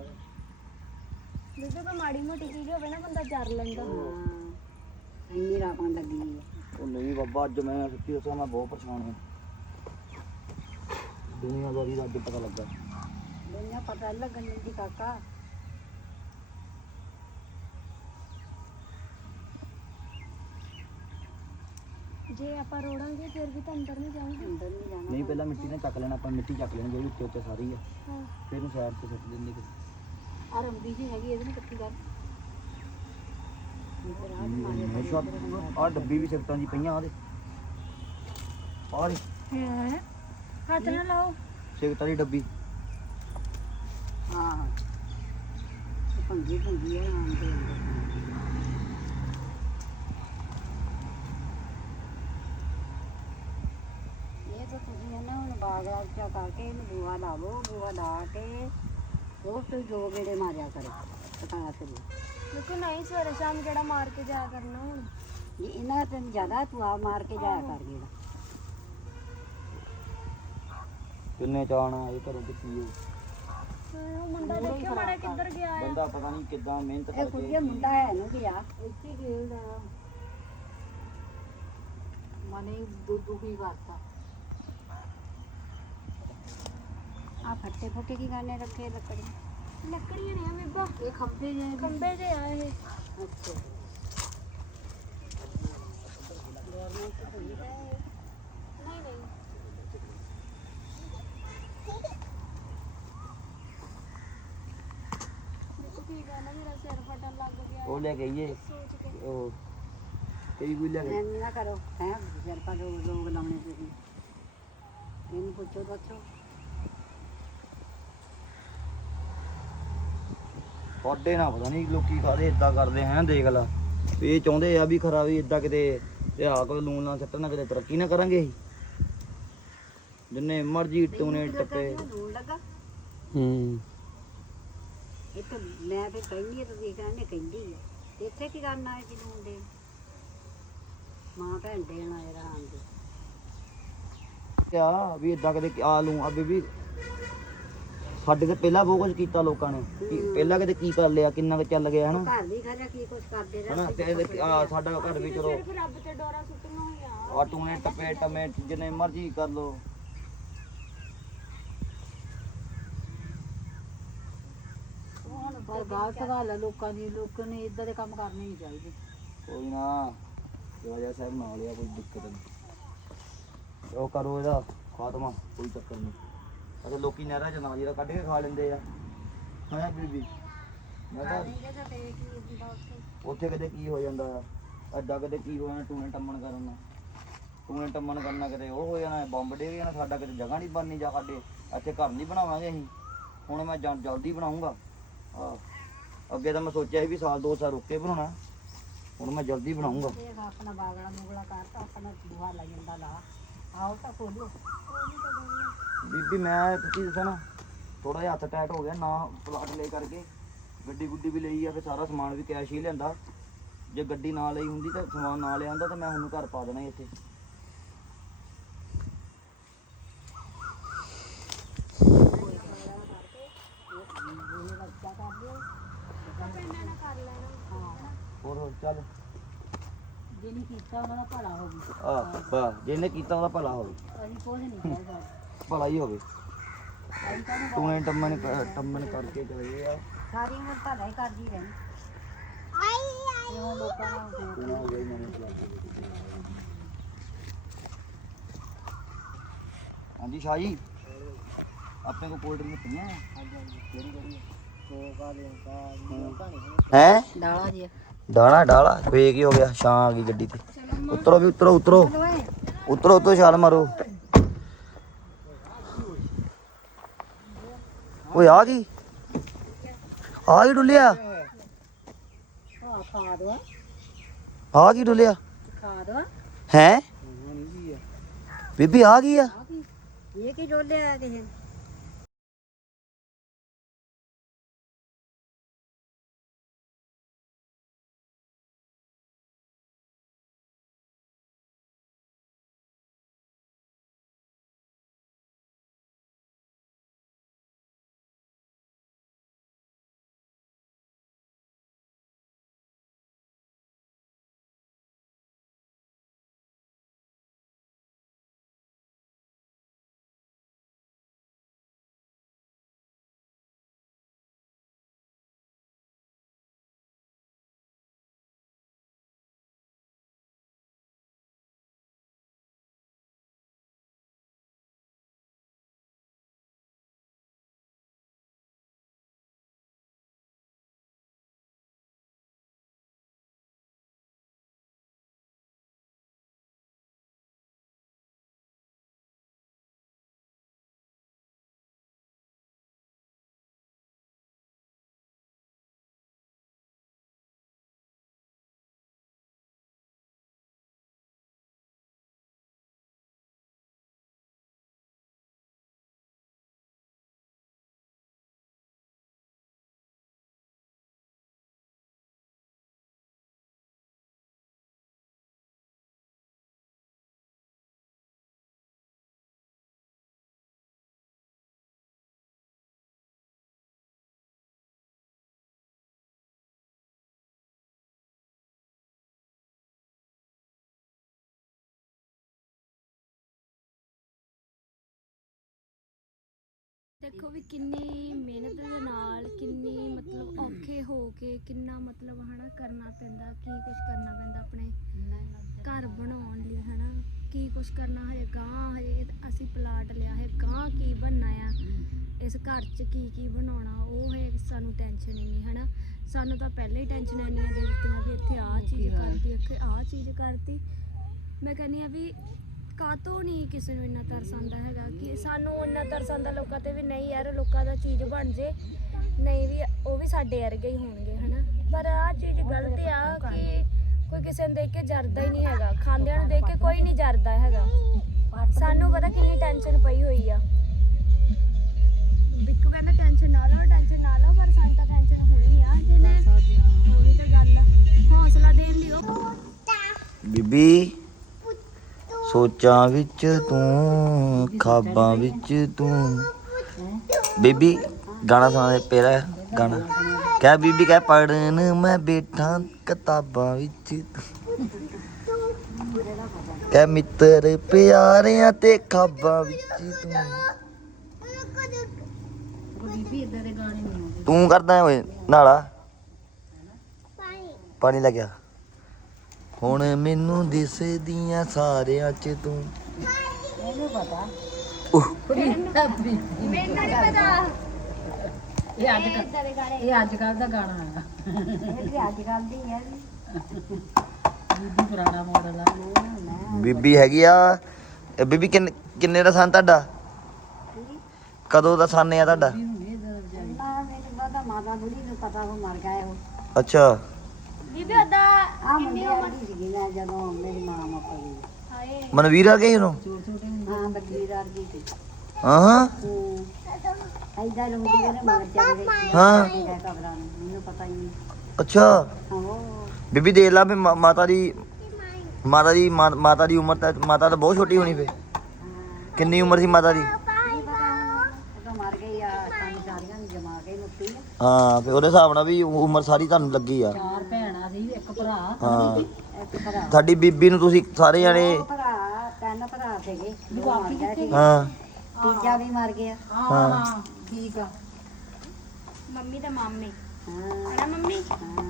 ਜਦੋਂ ਕੋਈ ਮਾੜੀ ਮੋਟੀ ਚੀਜ਼ ਹੋਵੇ ਨਾ ਬੰਦਾ ਡਰ ਲੈਂਦਾ। ਹਾਂ ਇੰਨੀ ਰਾਪਾਂ ਲੱਗੀ ਹੈ ਉਹ ਨਹੀਂ ਬਾਬਾ ਅੱਜ ਮੈਂ ਸੱਚੀ ਦੱਸਾਂ ਮੈਂ ਬਹੁਤ ਪਰੇਸ਼ਾਨ ਹਾਂ ਦੁਨੀਆਦਾਰੀ ਦਾ ਅੱਜ ਪਤਾ ਲੱਗਾ। ਦੁਨੀਆ ਪਤਾ ਲੱਗਣ ਦੀ ਕਾਕਾ। ਜੇ ਆਪਾਂ ਰੋੜਾਂਗੇ ਫਿਰ ਵੀ ਤਾਂ ਅੰਦਰ ਨਹੀਂ ਜਾਊਂਗੇ। ਅੰਦਰ ਨਹੀਂ ਜਾਣਾ ਨਹੀਂ ਪਹਿਲਾਂ ਮਿੱਟੀ ਨਾਲ ਚੱਕ ਲੈਣਾ ਆਪਾਂ ਮਿੱਟੀ ਚੱਕ ਲੈਣੀ ਜਿਹੜੀ ਉੱਤੇ ਉੱਤੇ ਸਾਰੀ ਆ। ਹਾਂ। ਫਿਰ ਇਹਨੂੰ ਸਾਈਡ ਤੇ ਸਿੱਟ ਦਿੰਦੇ ਕਿ ਆ ਰੰਗੀ ਜੀ ਹੈਗੀ ਇਹਦੇ ਨਾਲ ਇਕੱਠੀ ਕਰ। ਹਮੇਸ਼ਾ ਆ ਡੱਬੀ ਵੀ ਸਿਫਟਾਂ ਦੀ ਪਈਆਂ ਆਦੇ ਆ ਦੇ ਹੈ? ਹੱਥ ਨਾ ਲਾਓ। ਸਿਫਟਾਂ ਦੀ ਡੱਬੀ। ਹਾਂ ਇਹ ਭੰਗੀ ਭੰਗੀ ਹੈ ਆਮ ਦੇ ਅੰਦਰ ਇਹ ਤਾਂ ਤੁਸੀਂ ਹੈ ਬਾਗ ਰਾਜਾ ਕਰਕੇ ਇਹਨੂੰ ਬੂਹਾ ਲਾ ਲਓ ਬੂਹਾ ਲਾ ਕੇ ਉਹ ਤੋਂ ਦੋ ਗੇੜੇ ਮਾਰਿਆ ਕਰੋ ਪਤਾ ਕਰੀ ਦੇਖੋ ਨਹੀਂ ਸਵੇਰੇ ਸ਼ਾਮ ਗੇੜਾ ਮਾਰ ਕੇ ਜਾਇਆ ਕਰਨਾ ਹੁਣ। ਜੇ ਇਹਨਾਂ ਤੇ ਜ਼ਿਆਦਾ ਤੂੰ ਆ ਮਾਰ ਕੇ ਜਾਇਆ ਕਰ ਗੇੜਾ ਕਿੰਨੇ ਚਾਣਾ ਇਹ ਘਰੋਂ ਤੇ ਕੀ ਹੋ ਉਹ ਮੁੰਡਾ ਦੇਖਿਓ ਮਾੜਾ ਕਿੱਧਰ ਗਿਆ ਆ ਬੰਦਾ ਪਤਾ ਨਹੀਂ ਕਿੱਦਾਂ ਮਿਹਨਤ ਇਹ ਕਰਕੇ ਕੁੜੀਏ ਮੁੰਡਾ ਹੈ ਨੂੰ ਗਿਆ ਇੱਥੇ ਖੇਲਦਾ। ਮਨੇ ਦੁਖੀ ਕਰਤਾ। ਆ ਫੱਟੇ ਫੁੱਟੇ ਕੀ ਕਰਨੇ ਰੱਖੇ ਲੱਕੜੀ ਲੱਕੜੀਆਂ ਨੇ ਆ ਬੀਬਾ ਇਹ ਖੰਭੇ ਜੇ ਖੰਬੇ ਜੇ ਆ ਇਹ ਅੱਛਾ ਦੇਖੋ ਕੀ ਕਹਿਣਾ ਮੇਰਾ ਸਿਰ ਫਟਣ ਲੱਗ ਗਿਆ ਉਹ ਲੈ ਕੇ ਆਈਏ ਸੋਚ ਕੇ ਉਹ ਕਈ ਕੋਈ ਲੈ ਕੇ ਐਂ ਨਾ ਕਰੋ ਤੁਹਾਡੇ ਨਾਲ ਪਤਾ ਨਹੀਂ ਲੋਕੀ ਕਾਹਦੇ ਇਦਾਂ ਕਰਦੇ ਹੈ ਦੇਖ ਲਾ। ਵੀ ਇਹ ਚਾਹੁੰਦੇ ਆ ਵੀ ਖਰਾ ਵੀ ਇਦਾਂ ਕਿਤੇ ਤੇ ਆ ਕੋਈ ਲੂਣ ਨਾ ਸੱਟਣਾ ਕਿਤੇ ਤਰੱਕੀ ਨਾ ਕਰਾਂਗੇ ਅਸੀਂ। ਜਿੰਨੇ ਮਰਜ਼ੀ ਟੂਨੇ ਟੱਪੇ। ਹੂੰ। ਇਹ ਤਾਂ ਮੈਂ ਤੇ ਕਹਿੰਦੀ ਆ ਤੁਸੀਂ ਕਹਿੰਦੇ ਕਹਿੰਦੀ ਆ। ਇੱਥੇ ਕੀ ਕਰਨਾ ਹੈ ਜੀ ਲੂਣ ਦੇ ਮਾਂ ਭੈਣ ਦੇਣ ਆਏ ਰਹਾਂ ਦੇ। ਆ ਵੀ ਇਦਾਂ ਕਿਤੇ ਆ ਲੂੰ ਆ ਬੀਬੀ ਸਾਡੇ ਤੇ ਪਹਿਲਾਂ ਬਹੁਤ ਕੁਝ ਕੀਤਾ ਲੋਕਾਂ ਨੇ। ਕੀ- ਪਹਿਲਾਂ ਕਿਤੇ ਕੀ ਕਰ ਲਿਆ ਕਿੰਨਾ ਕੁ ਚੱਲ ਗਿਆ ਹਨਾ? ਘਰ ਵੀ ਖਰਿਆ ਕੀ ਕੁਛ ਕਰਦੇ ਰਹੇ ਹਨਾ? ਤੇ ਇਹਦੇ- ਆ ਸਾਡਾ ਘਰ ਵੀ ਚਲੋ। ਸਿਰਫ ਰੱਬ ਤੇ ਡੋਰਾ ਸੁੱਟੀਆਂ ਹੋਈਆਂ ਆ। ਟੂਨੇ ਟੱਪੇ ਟਮੇ ਜਿੰਨੇ ਮਰਜ਼ੀ ਕਰ ਲੋ ਪਰ ਗਲਤ ਗੱਲ ਆ ਲੋਕਾਂ ਦੀ ਲੋਕਾਂ ਨੇ ਇਦਾਂ ਦੇ ਕੰਮ ਕਰਨੇ ਨਹੀਂ ਚਾਹੀਦੇ। ਕੋਈ ਨਾ ਰਾਜਾ ਸਾਹਿਬ ਨਾਲ ਆ ਕੋਈ ਦਿੱਕਤ ਨਹੀਂ। ਉਹ ਕਰੋ ਇਹਦਾ ਖਾਤਮਾ ਕੋਈ ਚੱਕਰ ਨਹੀਂ। ਅਰੇ ਲੋਕੀ ਨਹਿਰਾਂ ਚ ਨਾ ਜਿਹੜਾ ਕੱਢ ਕੇ ਖਾ ਲੈਂਦੇ ਆ। ਹੈ ਬੀਬੀ? ਮੈਂ ਉੱਥੇ? ਕਦੇ ਕੀ ਹੋ ਜਾਂਦਾ? ਆ ਐਡਾ ਕਦੇ ਕੀ ਹੋ ਜਾਣਾ ਟੂਣੇ ਟੰਮਣ ਕਰਨ ਟੂਣੇ ਟੰਮਣ ਕਰਨਾ ਕਿਤੇ ਉਹ ਹੋ ਜਾਣਾ ਬੰਬ ਡੇ ਜਾਣਾ ਸਾਡਾ ਕਿਤੇ ਜਗ੍ਹਾ ਨਹੀਂ ਬਣਨੀ ਜਾ ਸਾਡੇ ਇੱਥੇ ਘਰ ਨਹੀਂ ਬਣਾਵਾਂਗੇ ਅਸੀਂ। ਹੁਣ ਮੈਂ ਜਲਦੀ ਬਣਾਉਂਗਾ। ਆ ਅੱਗੇ ਤਾਂ ਮੈਂ ਸੋਚਿਆ ਸੀ ਵੀ ਸਾਲ ਦੋ ਸਾਲ ਰੁੱਕ ਕੇ ਬਣਾਉਣਾ। ਹੁਣ ਮੈਂ ਜਲਦੀ ਬਣਾਉਂਗਾ। ਇਹ ਆਪਣਾ ਬਾਗਲਾ ਮੁਗਲਾ ਕਰਤਾ ਆਪਣਾ ਬੁਆ ਲਾ ਜਾਂਦਾ ਲਾ। ਆਓ ਤਾਂ ਖੋਲੋ ਬੀਬੀ, ਮੈਂ ਤੁਸੀਂ ਦੱਸਾਂ ਨਾ ਥੋੜਾ ਜਿਹਾ ਹੱਥ ਟਾਈਟ ਹੋ ਗਿਆ, ਨਾ ਪਲਾਟ ਲੈ ਕਰਕੇ। ਗੱਡੀ ਗੁੱਡੀ ਵੀ ਲਈ ਆ, ਫਿਰ ਸਾਰਾ ਸਮਾਨ ਵੀ ਕੈਸ਼ ਹੀ ਲਿਆਂਦਾ। ਜੇ ਗੱਡੀ ਨਾ ਲਈ ਹੁੰਦੀ ਤਾਂ ਸਮਾਨ ਨਾ ਲਿਆਂਦਾ, ਤਾਂ ਮੈਂ ਹੁਣ ਘਰ ਪਾ ਦੇਣਾ ਸੀ ਇੱਥੇ ਹੋਰ ਹੋਰ ਚੱਲ ਜਿਹਨੇ ਕੀਤਾ ਉਹਨਾਂ ਦਾ ਭਲਾ ਹੋ ਗਿਆ ਆ ਬਾ ਜਿਹਨੇ ਕੀਤਾ ਉਹਦਾ ਭਲਾ ਹੋਵੇ। ਅਸੀਂ ਕੁਝ ਨਹੀਂ ਕਹਿ ਭਲਾ ਹੀ ਹੋਵੇ। ਤੂੰ ਇਹ ਟੰਮਨ ਟੰਮਨ ਕਰਕੇ ਗਏ ਆ। ਸਾਰੀ ਉਮਰ ਭਲਾ ਹੀ ਕਰਦੀ ਰਹਿਣੀ ਜਿਉਂ ਲੋਕਾਂ ਨਾਲ ਹੋ ਤੂੰ ਹੋ ਗਈ ਮੈਨੂੰ ਚਲਾ ਹਾਂਜੀ ਸ਼ਾਹੀ? ਆਪਣੇ ਕੋ ਕੋਲਡ ਡਰਿੰਕ ਪਈਆਂ? ਹੈ। ਡਾਲਾ ਜੀ ਦਾਣਾ ਡਾਲਾ ਵੇ ਕੀ ਹੋ ਗਿਆ? ਛਾਂ ਆ ਗਈ ਗੱਡੀ ਤੇ। ਉਤਰੋ ਵੀ, ਉਤਰੋ ਉਤਰੋ। ਉਤਰੋ ਉਤਰੋ, ਛਾਲ ਮਾਰੋ। ਓਏ, ਆ ਗਈ। ਆ ਗਈ ਡੁੱਲਿਆ। ਆ ਗਈ ਡੁੱਲਿਆ। ਹੈ? ਬੀਬੀ, ਆ ਗਈ ਆ। ਇਹ ਕੀ ਡੋਲਿਆ ਕਿਸੇ? ਦੇਖੋ ਵੀ ਕਿੰਨੀ ਮਿਹਨਤ ਦੇ ਨਾਲ ਕਿੰਨੀ ਮਤਲਬ ਔਖੇ ਹੋ ਕੇ ਕਿੰਨਾ ਮਤਲਬ ਹਨਾ ਕਰਨਾ ਪੈਂਦਾ ਕੀ ਕੁਝ ਕਰਨਾ ਪੈਂਦਾ ਆਪਣੇ ਘਰ ਬਣਾਉਣ ਲਈ ਹਨਾ ਕੀ ਕੁਝ ਕਰਨਾ ਹੈ ਗਾਂ ਹੈ ਅਸੀਂ ਪਲਾਟ ਲਿਆ ਹੈ ਗਾਂ ਕੀ ਬਣਨਾ ਆ ਇਸ ਘਰ 'ਚ ਕੀ ਕੀ ਬਣਾਉਣਾ ਉਹ ਹੈ ਸਾਨੂੰ ਟੈਨਸ਼ਨ ਇੰਨੀ ਹਨਾ। ਸਾਨੂੰ ਤਾਂ ਪਹਿਲੇ ਹੀ ਟੈਨਸ਼ਨ ਇੰਨੀਆਂ ਦੇ ਦਿੱਤੀਆਂ ਵੀ ਇੱਥੇ ਆਹ ਚੀਜ਼ ਕਰਤੀ ਇੱਥੇ ਆਹ ਚੀਜ਼ ਕਰਤੀ। ਮੈਂ ਕਹਿੰਦੀ ਆ ਵੀ ਕਾਤੋਂ ਨਹੀਂ ਕਿਸੇ ਨੂੰ ਇੰਨਾ ਤਰਸ ਆਉਂਦਾ ਹੈਗਾ ਕਿ ਸਾਨੂੰ ਇੰਨਾ ਤਰਸ ਆਉਂਦਾ ਲੋਕਾਂ ਤੇ ਵੀ ਨਹੀਂ ਯਾਰ ਲੋਕਾਂ ਦਾ ਚੀਜ਼ ਬਣ ਜੇ। ਨਹੀਂ ਵੀ ਉਹ ਵੀ ਸਾਡੇ ਵਰਗੇ ਹੀ ਹੋਣਗੇ ਹਨਾ? ਪਰ ਆ ਚੀਜ਼ ਗਲਤ ਆ ਕਿ ਕੋਈ ਕਿਸੇ ਨੂੰ ਦੇਖ ਕੇ ਜਰਦਾ ਹੀ ਨਹੀਂ ਹੈਗਾ। ਖਾਂਦਿਆਂ ਨੂੰ ਦੇਖ ਕੇ ਕੋਈ ਨਹੀਂ ਜਰਦਾ ਹੈਗਾ। ਸਾਨੂੰ ਪਤਾ ਕਿੰਨੀ ਟੈਨਸ਼ਨ ਪਈ ਹੋਈ ਆ। ਬਿੱਕੂ ਕਹਿੰਦਾ ਟੈਨਸ਼ਨ ਨਾ ਲਓ ਟੈਨਸ਼ਨ ਨਾ ਲਓ ਪਰ ਸਾਨੂੰ ਤਾਂ ਟੈਨਸ਼ਨ ਹੋਣੀ ਆ ਜਿਹਨੇ ਉਹੀ ਤਾਂ ਗੱਲ ਹੌਸਲਾ ਦੇਣ ਲਈ ਉਹ ਬੀਬੀ। ਸੋਚਾਂ ਵਿੱਚ ਤੂੰ, ਖਾਬਾਂ ਵਿੱਚ ਤੂੰ। ਬੀਬੀ, ਗਾਣਾ ਸੁਣਾ ਦੇ ਪਹਿਲਾ ਗਾਣਾ। ਕਹਿ, ਬੀਬੀ ਕਹਿ ਪੜਨ ਮੈਂ ਬੈਠਾ ਕਿਤਾਬਾਂ ਵਿੱਚ। ਤੂੰ। ਕਹਿ, ਮਿੱਤਰ ਪਿਆਰਿਆਂ ਤੇ ਖਾਬਾਂ ਵਿੱਚ ਤੂੰ। ਤੂੰ ਕਰਦਾ ਓਏ, ਨਾਲਾ। ਪਾਣੀ ਲੱਗਿਆ ਹੁਣ ਮੈਨੂੰ ਦਿਸਦੀਆਂ ਸਾਰਿਆਂ ਚ ਤੂੰ। ਇਹਨੂੰ ਪਤਾ। ਉਹ, ਮੈਨੂੰ ਨਹੀਂ ਪਤਾ। ਇਹ ਅੱਜ ਕੱਲ ਇਹ ਅੱਜ ਕੱਲ ਦਾ ਗਾਣਾ ਆ ਇਹ ਅੱਜ ਕੱਲ ਦੀ ਹੈ ਬੀਬੀ ਪੁਰਾਣਾ ਮਾਡਲ ਆ। ਬੀਬੀ ਹੈਗੀ ਆ। ਇਹ ਬੀਬੀ ਕਿੰਨੇ ਕਿੰਨੇ ਦਾ ਸੰਨ ਤੁਹਾਡਾ? ਕਦੋਂ ਦਾ ਸੰਨ ਆ ਤੁਹਾਡਾ? ਨਾ ਮੈਨੂੰ ਪਤਾ ਮਾਤਾ ਬੁੜੀ ਨੂੰ ਪਤਾ ਉਹ ਮਰ ਗਿਆ ਉਹ ਅੱਛਾ। ਬੀਬੀ ਉਹਦਾ ਆ ਮੁੰਡੇ ਆਦੀ ਸੀਗੀ ਮੈਂ ਜਦੋਂ ਮੇਰੀ ਮਾਂ ਮੁੱਕ ਗਈ। ਹਾਏ। ਮਨਵੀਰ ਆ ਗਈ ਹਾਂ ਸੀ। ਹਾਂ। ਹੂੰ। ਐਦਾਂ ਉਹਨੇ ਮਰ ਹਾਂ। ਕਬਰਾਂ ਨੂੰ ਮੈਨੂੰ ਪਤਾ ਹੀ ਨਹੀਂ। ਅੱਛਾ। ਬੀਬੀ ਦੇਖ ਲਾ ਵੀ ਮਾ- ਮਾਤਾ ਦੀ ਮਾਤਾ ਦੀ ਮਾ- ਮਾਤਾ ਦੀ ਉਮਰ ਤਾਂ ਮਾਤਾ ਤਾਂ ਬਹੁਤ ਛੋਟੀ ਹੋਣੀ ਫੇ ਕਿੰਨੀ ਉਮਰ ਸੀ ਮਾਤਾ ਦੀ? ਨਹੀਂ ਪਤਾ ਉਹ ਮਰ ਗਈ ਆ ਸਾਨੂੰ ਸਾਰੀਆਂ ਨੂੰ ਜਮਾ ਕੇ ਮੁੱਤੀ ਆ। ਹਾਂ ਫੇ ਉਹਦੇ ਹਿਸਾਬ ਨਾਲ ਵੀ ਉਮਰ ਸਾਰੀ ਤੁਹਾਨੂੰ ਲੱਗੀ ਆ। ਭਰਾ ਹਾਂ। ਇੱਕ ਭਰਾ। ਸਾਡੀ ਬੀਬੀ ਨੂੰ ਤੁਸੀਂ ਸਾਰੇ ਜਣੇ ਦੋ ਭਰਾ ਤਿੰਨ ਭਰਾ ਸੀਗੇ। ਦੋ ਮਰ ਗਏ? ਸੀ ਹਾਂ। ਤੀਜਾ ਵੀ ਮਰ ਗਿਆ। ਹਾਂ ਠੀਕ ਆ। ਮੰਮੀ ਤੇ ਮਾਮੀ। ਹਾਂ। ਹਨਾ ਮੰਮੀ?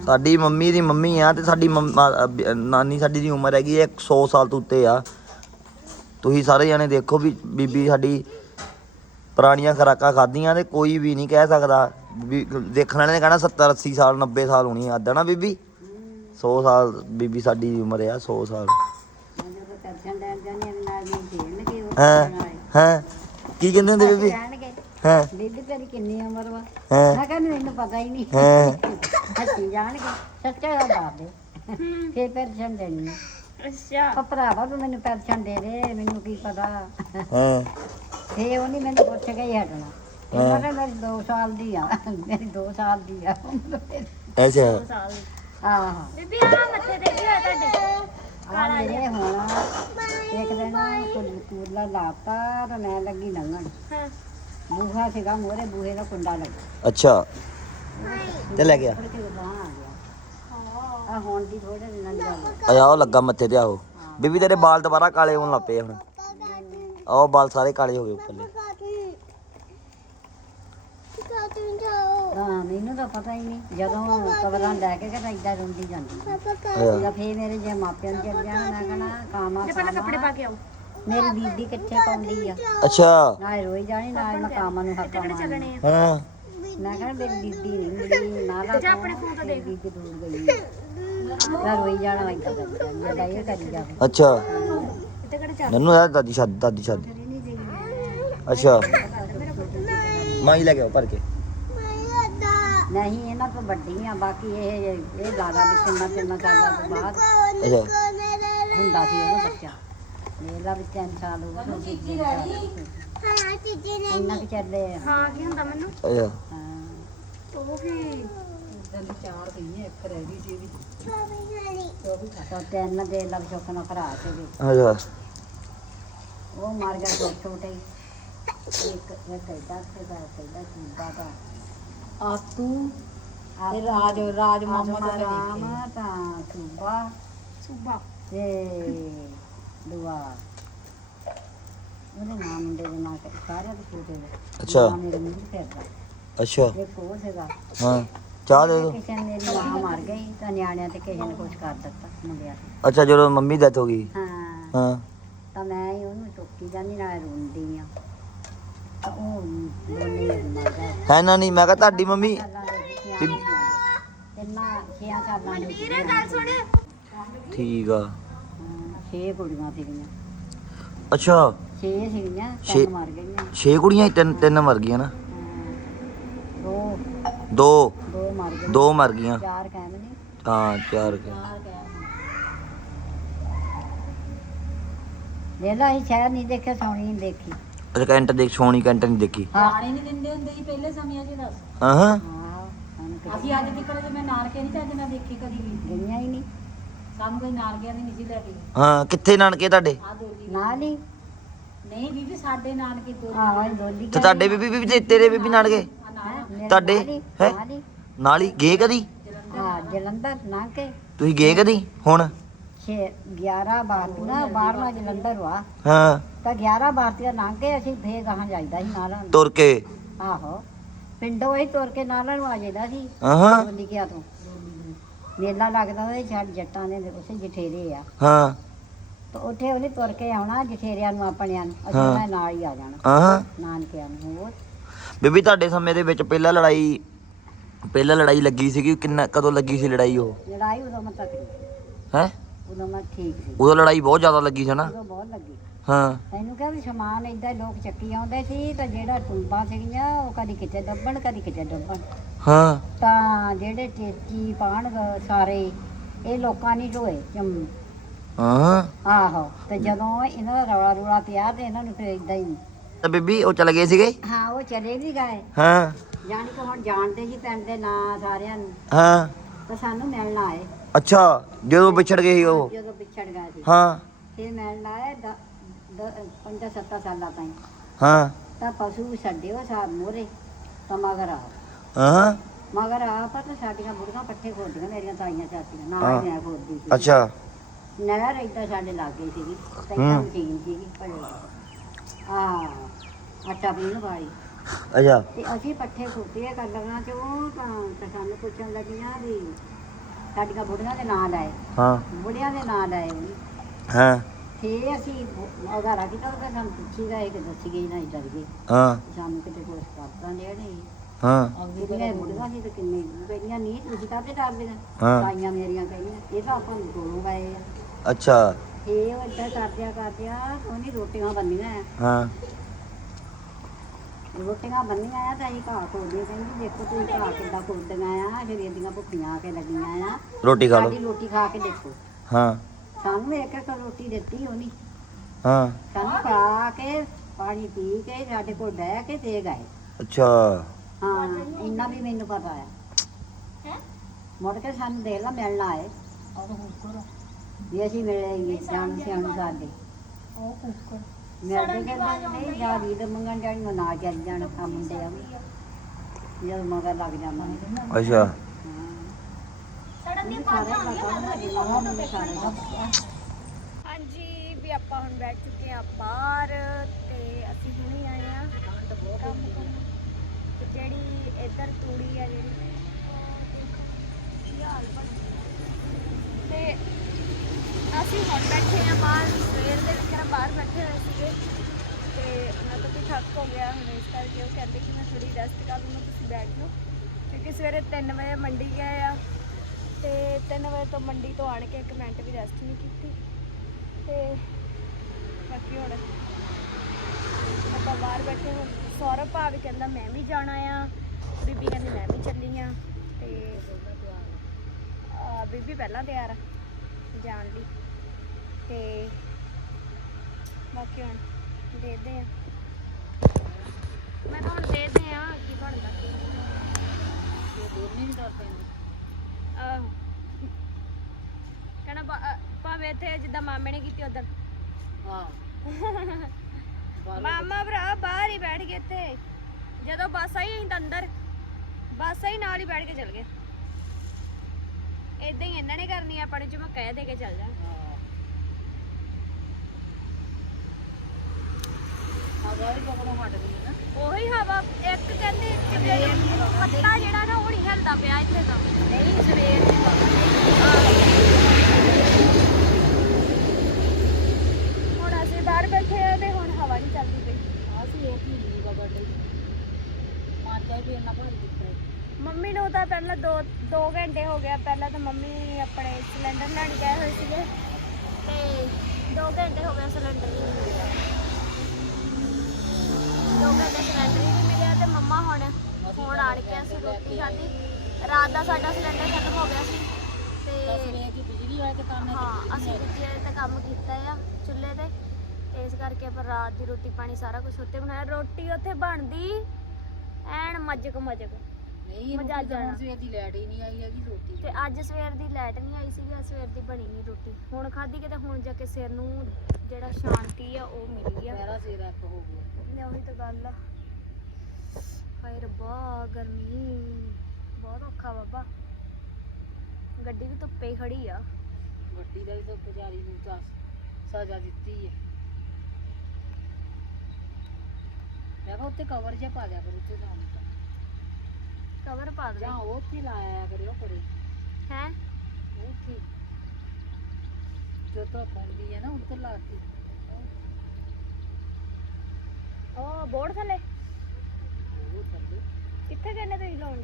ਸਾਡੀ ਮੰਮੀ ਦੀ ਮੰਮੀ ਆ ਤੇ ਸਾਡੀ ਮੰਮ- ਮਾ- ਅ, ਬ- ਨਾਨੀ ਸਾਡੀ ਦੀ ਉਮਰ ਹੈਗੀ ਹੈ 100 ਸਾਲ ਤੋਂ ਉੱਤੇ ਆ। ਤੁਸੀਂ ਸਾਰੇ ਜਣੇ ਦੇਖੋ ਵੀ ਬੀਬੀ ਸਾਡੀ ਪੁਰਾਣੀਆਂ ਖਰਾਕਾਂ ਖਾਧੀਆਂ ਤੇ ਕੋਈ ਵੀ ਨਹੀਂ ਕਹਿ ਸਕਦਾ। ਵੀ ਦੇਖਣ ਵਾਲੇ ਨੇ ਕਹਿਣਾ 70 80 ਸਾਲ 90 ਸਾਲ ਹੋਣੀ ਆ ਨਾ ਬੀਬੀ? 100 ਸਾਲ ਬੀਬੀ ਸਾਡੀ ਦੀ ਉਮਰ ਆ 100 ਸਾਲ। ਹਾਂ? ਕੀ ਕਹਿੰਦੇ ਹੁੰਦੇ ਬੀਬੀ? ਹਾਂ? ਬੀਬੀ ਤੇਰੀ ਕਿੰਨੀ ਉਮਰ ਵਾ? ਹਾਂ? ਮੈਂ ਕਹਿੰਦੀ ਮੈਨੂੰ ਪਤਾ ਹੀ ਨਹੀਂ। ਹਾਂ? ਹੱਸੀ ਜਾਣਗੇ ਸੱਚਾ ਦੇ ਫੇਰ ਪੈਨਸ਼ਨ ਦੇਣੀ ਆ। ਅੱਛਾ। ਉਹ ਭਰਾਵਾ ਤੂੰ ਮੈਨੂੰ ਪੈਨਸ਼ਨ ਦੇ ਦੇ ਮੈਨੂੰ ਕੀ ਪਤਾ? ਹਾਂ? ਫੇ ਉਹ ਨਹੀਂ ਮੈਨੂੰ ਪੁੱਛ ਕੇ ਹੀ ਹਟਣਾ। ਮੇਰੀ 2 ਸਾਲ ਦੀ ਆ ਮੇਰੀ 2 ਸਾਲ ਦੀ ਆ। ਅੱਛਾ। ਸਾਲ ਆਹ। ਬੀਬੀ ਆ ਮੱਥੇ ਤੇ ਕੀ ਹੋਇਆ ਤੁਹਾਡੇ? ਆ ਮੇਰੇ ਹੁਣ ਇੱਕ ਦਿਨ ਕੂਲਾ ਲਾਤਾ ਤੇ ਮੈਂ ਲੱਗੀ ਲੰਘਣ। ਹਾਂ। ਬੂਹਾ ਸੀਗਾ ਮੋਰੇ ਬੂਹੇ ਦਾ ਕੁੰਡਾ ਲੱਗਾ। ਅੱਛਾ। ਤੇ ਲੈ ਗਿਆ। ਥੋੜੇ ਜਿਹੇ ਬਾਹਰ ਆ ਗਿਆ। ਆ ਹੁਣ ਦੀ ਥੋੜੇ ਦਿਨਾਂ ਦੀ ਗੱਲ ਆ। ਅਜਾ ਉਹ ਲੱਗਾ ਮੱਥੇ ਤੇ ਆਹੋ। ਬੀਬੀ ਤੇਰੇ ਵਾਲ ਦੁਬਾਰਾ ਕਾਲੇ ਹੋਣ ਲੱਗ ਪਏ ਹੁਣ। ਆਹ ਵਾਲ ਸਾਰੇ ਕਾਲੇ ਹੋ ਗਏ ਉੱਪਰਲੇ ਕਾਟੂਨ ਹਾਂ ਮੈਨੂੰ ਤਾਂ ਪਤਾ ਹੀ ਨਹੀਂ। ਜਦੋਂ ਕਬਰਾਂ ਲੈ ਕੇ ਕਹਿੰਦਾ ਇਦਾਂ ਰੋਂਦੀ ਜਾਂਦੀ ਅੱਛਾ। ਜਾਂ ਫੇਰ ਮੇਰੇ ਜੇ ਮਾਪਿਆਂ ਨੂੰ ਚੱਲ ਜਾਣਾ ਮੈਂ ਕਹਣਾ ਕਾਮਾ ਪਹਿਲਾਂ ਕੱਪੜੇ ਪਾ ਕੇ ਆਓ। ਮੇਰੀ ਬੀਬੀ ਕਿੱਥੇ ਪਾਉਂਦੀ ਆ? ਅੱਛਾ। ਨਾ ਰੋਈ ਜਾਣੀ ਨਾ ਮੈਂ ਕਾਮਾ ਨੂੰ ਹੱਥਾਂ ਮਾਰਨੀ। ਹਾਂ। ਮੈਂ ਕਹਿੰਦਾ ਮੇਰੀ ਬੀਬੀ ਨਹੀਂ ਮਿਲੀ ਨਾ ਲਾ ਜਾ ਆਪਣੇ ਫੋਨ ਤੋਂ ਦੇਖ। ਬੀਬੀ ਦੂਰ ਗਈ ਆ। ਮੈਂ ਰੋਈ ਜਾਣਾ ਇਦਾਂ ਕਰਦੀ ਜਾਂ ਇਹ ਕਰੀ ਜਾਵੇ ਅੱਛਾ। ਇੱਥੇ ਕਿਹੜੇ ਚੱਲ ਨੰਨੂ ਯਾਰ ਦਾਦੀ ਛੱਡ ਦਾਦੀ ਛੱਡ ਅੱਛਾ। ਮਾਈ ਲੈ ਕੇ ਆਓ ਭਰ ਕੇ। ਨਹੀਂ ਇਹਨਾਂ ਤੋਂ ਵੱਡੀਆਂ ਬਾਕੀ ਇਹ ਇਹ ਜ਼ਿਆਦਾ ਵੀ ਤਿੰਨਾਂ ਤਿੰਨਾਂ ਸਾਲਾਂ ਤੋਂ ਬਾਅਦ ਅੱਛਾ। ਹੁੰਦਾ ਸੀ ਉਹਦਾ ਬੱਚਾ। ਮੇਰਾ ਵੀ 3 ਸਾਲ ਹੋ ਗਏ ਤਿੰਨ ਸਾਲ। ਹਾਂ ਚੀਚੀ ਨੇ ਇੰਨਾ ਕਿ ਚੱਲੇ ਆ। ਹਾਂ ਕੀ ਹੁੰਦਾ ਮੈਨੂੰ? ਅੱਛਾ। ਹਾਂ। ਉਹ ਵੀ ਚਾਰ ਗਈਆਂ ਇੱਕ ਰਹਿ ਗਈ ਸੀ ਤਾਂ ਤਿੰਨ ਦੇ ਲਵ ਚੁੱਕਣਾ ਭਰਾ ਸੀਗੇ ਅੱਛਾ। ਉਹ ਮਰ ਗਿਆ ਛੋਟੇ। ਇੱਕ ਇੱਕ ਐਡਾ ਸੀਗਾ ਇੱਕ ਐਡਾ ਚੂਬਾ ਦਾ ਆਤੂ ਤੇ ਰਾਜ ਰਾਜ ਮਾਮਾ ਦਾ ਰਾਮ ਤਾਂ ਚੂਬਾ ਸੂਬਾ। ਤੇ ਦੁਆ। ਉਹਦੇ ਨਾਮ ਮੁੰਡੇ ਦੇ ਨਾਂ ਤੇ ਸਾਰਿਆਂ ਦੇ ਨੇ। ਅੱਛਾ। ਮੇਰੇ ਮੂੰਹ ਤੇ ਅੱਛਾ। ਇੱਕ ਉਹ ਸੀਗਾ। ਹਾਂ। ਚਾਹ ਦੇ ਦੋ। ਕਿਸੇ ਨੇ ਮੇਰੀ ਮਾਂ ਮਰ ਗਈ ਤਾਂ ਨਿਆਣਿਆਂ ਤੇ ਕਿਸੇ ਨੇ ਕੁਝ ਕਰ ਦਿੱਤਾ ਮੁੰਡਿਆਂ ਤੇ। ਅੱਛਾ ਜਦੋਂ ਮੰਮੀ ਡੈਥ ਹੋ ਗਈ। ਹਾਂ। ਹਾਂ। ਤਾਂ ਮੈਂ ਹੀ ਉਹਨੂੰ ਚੁੱਕੀ ਜਾਂਦੀ ਨਾਲ ਰੋਂਦੀ ਆ ਤਾਂ ਉਹ ਦੋਨੇ ਮਰ ਗਏ ਹੈ ਨਾ ਨਹੀਂ ਮੈਂ ਕਿਹਾ ਤੁਹਾਡੀ ਮੰਮੀ। ਠੀਕ ਆ। ਕੁੜੀਆਂ ਸੀਗੀਆਂ। ਅੱਛਾ। ਛੇ ਸੀਗੀਆਂ ਛੇ- ਤਿੰਨ ਮਰ ਗਈਆਂ। 6 ਕੁੜੀਆਂ ਤਿੰਨ ਤਿੰਨ ਮਰ ਗਈਆਂ ਨਾ। ਦੋ। ਦੋ। ਦੋ ਮਰ ਗਏ ਦੋ ਮਰ ਗਈਆਂ। ਚਾਰ ਕਾਇਮ ਨੇ ਹਾਂ ਚਾਰ ਕੁ। ਚਾਰ ਕਾਇਮ ਵੇਲਾ ਹੀ ਸ਼ਹਿਰ ਨਹੀਂ ਦੇਖਿਆ ਸੋਣੀ ਨਹੀਂ ਦੇਖੀ। ਅੱਛਾ ਕੈਂਟ ਦੇਖ ਸੋਣੀ ਕੈਂਟ ਨਹੀਂ ਦੇਖੀ। ਜਾਣੇ ਨਹੀਂ ਦਿੰਦੇ ਹੁੰਦੇ ਸੀ ਪਹਿਲੇ ਸਮਿਆਂ 'ਚ ਦੱਸ। ਹਾਂ ਅਸੀਂ ਅੱਜ ਤੱਕ ਜੇ ਮੈਂ ਨਾਨਕੇ ਨਹੀਂ ਚੱਜ ਨਾਲ ਦੇਖੀ ਕਦੀ ਵੀ ਗਈਆਂ ਹੀ ਨਹੀਂ। ਸਾਨੂੰ ਕੋਈ ਨਾਨਕਿਆਂ ਦੀ ਨਹੀਂ ਸੀ ਲੈ ਕੇ ਹਾਂ ਕਿੱਥੇ ਨਾਨਕੇ ਤੁਹਾਡੇ? ਆ ਦੋਲੀ ਨਾਲ ਹੀ। ਨਹੀਂ ਬੀਬੀ ਸਾਡੇ ਨਾਨਕੇ ਦੋ ਆਹੋ ਦੋਲੀ ਤੇ ਤੁਹਾਡੇ ਬੀਬੀ ਬੀਬੀ ਤੇ ਤੇਰੇ ਬੀਬੀ ਨਾਨਕੇ? ਆ ਨਾ ਮੇਰੇ ਤੁਹਾਡੇ? ਨਾਲ ਹੀ, ਹੈਂ? ਨਾਲ ਹੀ। ਨਾਲ ਹੀ ਗਏ ਕਦੀ? ਹਾਂ ਜਲੰਧਰ ਨਾ ਕੇ ਤੁਸੀਂ ਗਏ ਕਦੀ ਹੁਣ? 6 11 12 ਨਾ 12ਵਾਂ ਜਲੰਧਰ ਵਾ ਹਾਂ। ਤਾਂ 11 12 ਲੰਘ ਕੇ ਅਸੀਂ ਫੇਰ ਗਾਹਾਂ ਜਾਈਦਾ ਸੀ ਨਾਲਾਂ ਨੂੰ। ਤੁਰ ਕੇ। ਆਹੋ। ਪਿੰਡੋਂ ਹੀ ਤੁਰ ਕੇ ਨਾਲਾਂ ਨੂੰ ਆ ਜਾਈਦਾ ਸੀ। ਹਾਂ ਲਿਖਿਆ ਤੋਂ। ਮੇਲਾ ਲੱਗਦਾ ਉਹਦੇ ਛੱਡ ਜੱਟਾਂ ਦੇ ਉਸੇ ਜਠੇਰੇ ਆ। ਹਾਂ। ਤਾਂ ਉੱਥੇ ਉਹਨੇ ਤੁਰ ਕੇ ਆਉਣਾ ਜਠੇਰਿਆਂ ਨੂੰ ਆਪਣਿਆਂ ਨੂੰ। ਅਸੀਂ ਹਾਂ। ਉਹਨਾਂ ਦੇ ਨਾਲ ਹੀ ਆ ਜਾਣਾ। ਹਾਂ ਨਾਨਕਿਆਂ ਨੂੰ ਹੋਰ। ਬੀਬੀ ਤੁਹਾਡੇ ਸਮੇਂ ਦੇ ਵਿੱਚ ਪਹਿਲਾਂ ਲੜਾਈ ਪਹਿਲਾਂ ਲੜਾਈ ਲੱਗੀ ਸੀਗੀ? ਕਿੰਨਾ ਕਦੋਂ ਲੱਗੀ ਸੀ ਲੜਾਈ ਉਹ? ਲੜਾਈ ਉਦੋਂ ਮੈਂ ਤੱਕ ਹੈ? ਉਦੋਂ ਮੈਂ ਠੀਕ ਸੀ। ਉਦੋਂ ਲੜਾਈ ਬਹੁਤ ਜ਼ਿਆਦਾ ਲੱਗੀ ਸੀ ਨਾ? ਉਦੋਂ ਬਹੁਤ ਲੱਗੀ। ਹਾਂ। ਤੈਨੂੰ ਕਿਹਾ ਵੀ ਸਮਾਨ ਏਦਾਂ ਲੋਕ ਚੱਕੀ ਆਉਂਦੇ ਸੀ ਤਾਂ ਜਿਹੜਾ ਟੁੰਬਾਂ ਸੀਗੀਆਂ ਉਹ ਕਦੀ ਕਿਤੇ ਦੱਬਣ ਕਦੀ ਕਿਤੇ ਦੱਬਣ। ਹਾਂ। ਤਾਂ ਜਿਹੜੇ ਟੇਚੀ ਪਾਣ ਸਾਰੇ ਇਹ ਲੋਕਾਂ ਨੇ ਢੋਏ ਚਮ ਹਾਂ। ਆਹੋ। ਤੇ ਜਦੋਂ ਇਹਨਾਂ ਦਾ ਰੌਲਾ ਰੌਲਾ ਪਿਆ ਤੇ ਇਹਨਾਂ ਨੂੰ ਫਿਰ ਇਦਾਂ ਹੀ। ਤਾਂ ਬੀਬੀ ਉਹ ਚਲੇ ਗਏ ਸੀਗੇ? ਹਾਂ ਉਹ ਚਲੇ ਵੀ ਗਏ। ਹਾਂ। ਜਾਣੀ ਕਿ ਹੁਣ ਜਾਣਦੇ ਸੀ ਪਿੰਡ ਦੇ ਨਾਂ ਸਾਰਿਆਂ ਨੂੰ। ਹਾਂ। ਤਾਂ ਸਾਨੂੰ ਮਿਲਣ ਆਏ। ਅੱਛਾ ਜਦੋਂ ਵਿਛੜ ਗਏ ਸੀ ਉਹ ਜਦੋਂ ਵਿਛੜ ਗਏ ਸੀ ਹਾਂ ਫਿਰ ਮਿਲਣ ਆਏ ਦ- ਦ- ਪੰਜਾਂ ਸੱਤਾਂ ਸਾਲਾਂ ਤਾਈਂ ਹਾਂ ਤਾਂ ਪਸ਼ੂ ਛੱਡੇ ਉਹ ਸਾਹ ਮੋਰੇ ਤਾਂ ਮਗਰ ਆ ਹਾਂ ਮਗਰ ਆ ਪਰ ਸਾਡੀਆਂ ਬੁੜੀਆਂ ਪੱਠੇ ਖੋਦੀਆਂ ਮੇਰੀਆਂ ਤਾਈਆਂ ਚਾਚੀਆਂ ਨਾਲ ਹਾਂ। ਹੀ ਮੈਂ ਖੋਦੀ ਸੀ ਅੱਛਾ ਨਹਿਰ ਏਦਾਂ ਸਾਡੇ ਲਾਗੇ ਸੀਗੀ ਤੇ ਹੂੰ। ਇੱਦਾਂ ਮਸ਼ੀਨ ਸੀਗੀ ਭਲੇ ਆ ਆਟਾ ਪੀਣ ਵਾਲੀ ਅੱਛਾ ਤੇ ਅਸੀਂ ਪੱਠੇ ਖੋਤੇ ਕਰ ਲਗਾਂ ਚੋਂ ਤਾਂ ਤਾਂ ਸਾਨੂੰ ਪੁੱਛਣ ਲੱਗੀਆਂ ਵੀ ਸਾਡੀਆਂ ਬੁੜੀਆਂ ਦੇ ਨਾਂ ਲਾਏ। ਹਾਂ। ਬੁੜੀਆਂ ਦੇ ਨਾਂ ਲਾਏ। ਉਹਨੇ ਹਾਂ। ਫੇਰ ਅਸੀਂ ਅਗਾਰਾ ਕੀਤਾ ਤਾਂ ਸਾਨੂੰ ਪੁੱਛੀ ਗਏ ਕਿ ਦੱਸੀ ਗਈ ਨਾ ਡਰ ਗਏ ਹਾਂ। ਸਾਨੂੰ ਕਿਤੇ ਕੁਛ ਕਰਤਾ ਨੇ ਨਹੀਂ ਹਾਂ। ਜਿਹੜੀਆਂ ਬੁੜੀਆਂ ਸੀ ਤੇ ਕਿੰਨੇ ਕਹਿੰਦੀਆਂ ਨਹੀਂ ਤੁਸੀਂ ਕਾਹਤੇ ਡਰਦੇ ਨੇ ਹਾਂ। ਤਾਈਆਂ ਮੇਰੀਆਂ ਕਹਿੰਦੀਆਂ ਇਹ ਤਾਂ ਆਪਾਂ ਨੂੰ ਕੋਲੋਂ ਗਏ ਆ। ਅੱਛਾ। ਇਹ ਉਹ ਏਦਾਂ ਕਰਦਿਆਂ ਕਰਦਿਆਂ ਉਹਨੇ ਰੋਟੀਆਂ ਬੰਨੀਆਂ। ਆ ਹਾਂ। ਰੋਟੀਆਂ ਬੰਨੀਆਂ ਆ ਤਾਂ ਅਸੀਂ ਘਾਹ ਖੋਦੇ ਕਹਿੰਦੀ ਦੇਖੋ ਤੁਸੀਂ ਘਾਹ ਕਿੱਦਾਂ ਖੋਦੀਆਂ ਆ ਫਿਰ ਇਹਦੀਆਂ ਭੁੱਖੀਆਂ ਆ ਕੇ ਲੱਗੀਆਂ ਆ। ਰੋਟੀ ਖਾ ਲਓ। ਸਾਡੀ ਰੋਟੀ ਖਾ ਕੇ ਦੇਖੋ। ਹਾਂ। ਸਾਨੂੰ ਇੱਕ ਇੱਕ ਰੋਟੀ ਦਿੱਤੀ ਉਹਨੇ। ਹਾਂ। ਸਾਨੂੰ ਖਾ ਕੇ ਪਾਣੀ ਪੀ ਕੇ ਸਾਡੇ ਕੋਲ ਬਹਿ ਕੇ ਦੇ ਗਏ। ਅੱਛਾ। ਹਾਂ ਇੰਨਾ ਵੀ ਮੈਨੂੰ ਪਤਾ ਆ। ਮੁੜ ਕੇ ਸਾਨੂੰ ਦੇ ਲਾ ਮਿਲਣ ਆਏ। ਵੀ ਅਸੀਂ ਮਿਲੇ ਹੀ ਜਾਣ ਸਿਆਣ ਸਾਡੇ। ਉਹ ਕੁੱਕਰ ਮਿਲਦੇ ਕਹਿੰਦੇ ਨਹੀਂ ਜਾ ਰੀਦ ਮੰਗਣ ਜਾਣੀ ਮੈਂ ਨਾ ਚੱਲ ਜਾਣ ਆ ਮੁੰਡੇ ਆ। ਜਦ ਮਗਰ ਲੱਗ ਜਾਵਾਂਗੇ। ਅੱਛਾ। ਸੜਨ ਦੀ ਸਾਰੇ ਲੱਗਾ ਨਾ ਜਿੰਨਾ ਮੈਨੂੰ ਸਾਰੇ ਦਾ ਹਾਂਜੀ ਵੀ ਆਪਾਂ ਹੁਣ ਬੈਠ ਚੁੱਕੇ ਆ ਬਾਹਰ ਤੇ ਅਸੀਂ ਹੁਣੇ ਆਏ ਆ ਕੰਮ ਤੋਂ ਤੇ ਜਿਹੜੀ ਇੱਧਰ ਤੂੜੀ ਆ ਜਿਹੜੀ ਤੇ ਅਸੀਂ ਹੁਣ ਬੈਠੇ ਆ ਬਾਹਰ, ਸਵੇਰ ਦੇ ਕਿਹੜਾ ਬਾਹਰ ਬੈਠੇ ਹੋਏ ਸੀਗੇ। ਤੇ ਮੈਂ ਤਾਂ ਵੀ ਥੱਕ ਹੋ ਗਿਆ ਹੁਣ ਇਸ ਕਰਕੇ ਉਹ ਕਹਿੰਦੇ ਕਿ ਮੈਂ ਥੋੜੀ ਰੈਸਟ ਕਰ ਲਵਾਂ ਤੁਸੀਂ ਬੈਠ ਜਾਓ। ਕਿਉਂਕਿ ਸਵੇਰੇ 3 ਵਜੇ ਮੰਡੀ ਗਏ ਆ ਤੇ 3 ਵਜੇ ਤੋਂ ਮੰਡੀ ਤੋਂ ਆਣ ਕੇ ਇੱਕ ਮਿੰਟ ਵੀ ਰੈਸਟ ਨਹੀਂ ਕੀਤੀ। ਤੇ ਬਾਕੀ ਹੁਣ ਆਪਾਂ ਬਾਹਰ ਬੈਠੇ ਹੁਣ ਸੌਰਵ ਭਾ ਕਹਿੰਦਾ ਮੈਂ ਵੀ ਜਾਣਾ ਆ, ਬੀਬੀ ਕਹਿੰਦੀ ਮੈਂ ਵੀ ਚੱਲੀ ਆ। ਤੇ ਬੀਬੀ ਪਹਿਲਾਂ ਤਿਆਰ ਆ ਜਾਣ ਲਈ। ਤੇ ਬਾਕੀ ਹੁਣ ਦੇਖਦੇ ਆ ਮੈਂ ਤਾਂ ਹੁਣ ਦੇਖਦੇ ਆ ਕੀ ਬਣਦਾ। ਕੀ ਆਹੋ ਕਹਿਣਾ ਭਾ- ਅ, ਭਾਵੇਂ ਇੱਥੇ ਜਿੱਦਾਂ ਮਾਮੇ ਨੇ ਕੀਤੀ ਉਧਰ। [laughs] ਮਾਮਾ ਭਰਾ ਬਾਹਰ ਹੀ ਬੈਠ ਗਏ ਇੱਥੇ। ਜਦੋਂ ਬੱਸ ਆਈ ਅਸੀਂ ਤਾਂ ਅੰਦਰ। ਬੱਸ ਆਈ ਨਾਲ ਹੀ ਬੈਠ ਕੇ ਚਲ ਗਏ। ਇਦਾਂ ਹੀ ਇਹਨਾਂ ਨੇ ਕਰਨੀ ਆ, ਆਪਾਂ ਨੂੰ ਜਿਵੇਂ ਕਹਿ ਦੇ ਕੇ ਚੱਲ ਜਾ ਉਹੀ ਹਵਾ ਇੱਕ ਕਹਿੰਦੇ ਜਿਵੇਂ ਪੱਤਾ ਜਿਹੜਾ ਨਾ ਉਹ ਨਹੀਂ ਹਿਲਦਾ ਪਿਆ ਇੱਥੇ ਤਾਂ। ਨਹੀਂ ਸਵੇਰ ਹੁਣ ਅਸੀਂ ਬਾਹਰ ਬੈਠੇ ਆ ਤੇ ਹੁਣ ਹਵਾ ਨਹੀਂ ਚੱਲਦੀ ਪਈ। ਅਸੀਂ ਇਹ ਕੀ ਨਹੀਂ ਵਗੜਦੇ ਮਾਤਾ ਵੀ ਇੰਨਾ ਭਾਰੀ ਦਿੱਤਾ ਹੈ। ਮੰਮੀ ਨੂੰ ਤਾਂ ਪਹਿਲਾਂ 2 2 ਘੰਟੇ ਹੋ ਗਿਆ ਪਹਿਲਾਂ ਤਾਂ ਮੰਮੀ ਆਪਣੇ ਸਿਲੰਡਰ ਲੈਣ ਗਏ ਹੋਏ ਸੀਗੇ। ਤੇ 2 ਘੰਟੇ ਹੋ ਗਏ ਸਿਲੰਡਰ ਨਹੀਂ ਮਿਲਿਆ ਰਾਤ ਦਾ ਸਾਡਾ ਸਿਲੰਡਰ ਖਤਮ ਹੋ ਗਿਆ ਸੀ ਤੇ ਹਾਂ, ਅਸੀਂ ਦੂਜੇ ਤੇ ਕੰਮ ਕੀਤਾ ਆ ਚੁੱਲ੍ਹੇ ਤੇ। ਇਸ ਕਰਕੇ ਪਰ ਰਾਤ ਦੀ ਰੋਟੀ ਪਾਣੀ ਸਾਰਾ ਕੁਝ ਉੱਤੇ ਬਣਾਇਆ। ਰੋਟੀ ਉੱਥੇ ਬਣਦੀ ਐਨ ਮਜਕ ਮਜਕ ਨਹੀਂ ਮਜ਼ਾ ਆ ਜਾਣਾ। ਸਵੇਰ ਦੀ ਲਾਈਟ ਹੀ ਨਹੀਂ ਆਈ ਹੈਗੀ ਰੋਟੀ। ਤੇ ਅੱਜ ਸਵੇਰ ਦੀ ਲਾਈਟ ਨਹੀਂ ਆਈ ਸੀਗੀ ਅੱਜ ਸਵੇਰ ਦੀ ਬਣੀ ਨਹੀਂ ਰੋਟੀ। ਹੁਣ ਖਾਧੀ ਕਿਤੇ ਹੁਣ ਜਾ ਕੇ ਸਿਰ ਨੂੰ ਜਿਹੜਾ ਸ਼ਾਂਤੀ ਆ ਉਹ ਮਿਲੀ ਆ। ਮੇਰਾ ਸਿਰ ਇੱਕ ਹੋ ਗਿਆ। ਲੈ ਉਹੀ ਤਾਂ ਗੱਲ ਆ। ਹਾਏ ਰੱਬਾ ਗਰਮੀ। ਬਹੁਤ ਔਖਾ ਬਾਬਾ। ਗੱਡੀ ਵੀ ਧੁੱਪੇ ਹੀ ਖੜੀ ਆ। ਗੱਡੀ ਦਾ ਵੀ ਤਾਂ ਪੁਜਾਰੀ ਨੂੰ ਤਾਂ ਸਜ਼ਾ ਦਿੱਤੀ ਹੈ ਮੈਂ ਕਿਹਾ ਉੱਤੇ ਕਵਰ ਜਿਹਾ ਪਾ ਦਿਆ ਕਰੋ ਉੱਤੇ ਜਾਣ ਤਾਂ। ਕਵਰ ਪਾ ਦੇ ਜਾਂ ਉਹ ਉੱਥੇ ਲਾਇਆ ਕਰਿਓ ਪਰੇ ਹੈ? ਉੱਥੇ ਜੋ ਤਾਂ ਪਾਉਂਦੀ ਹੈ ਨਾ ਉੱਤੇ ਲਾ ਕੇ ਉਹ ਬੋਰਡ ਥੱਲੇ? ਉਹ ਥੱਲੇ। ਕਿੱਥੇ ਕਹਿੰਦੇ ਤੁਸੀਂ ਲਾਉਣ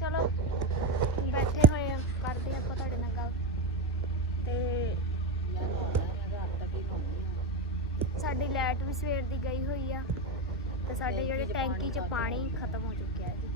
ਚਲੋ ਬੈਠੇ ਹੋਏ ਆ ਕਰਦੇ ਆਪਾਂ ਤੁਹਾਡੇ ਨਾਲ ਗੱਲ। ਤੇ ਮੈਂ ਲਾਉਣਾ ਮੈਂ ਰਾਤ ਤੱਕ ਹੀ ਲਾਉਣੀ ਆ ਸਾਡੀ ਲਾਈਟ ਵੀ ਸਵੇਰ ਦੀ ਗਈ ਹੋਈ ਆ ਤੇ ਸਾਡੇ ਜਿਹੜੇ ਟੈਂਕੀ 'ਚ ਪਾਣੀ ਪਾਣੀ ਖਤਮ ਹੋ ਚੁੱਕਿਆ ਹੈ ਜੀ।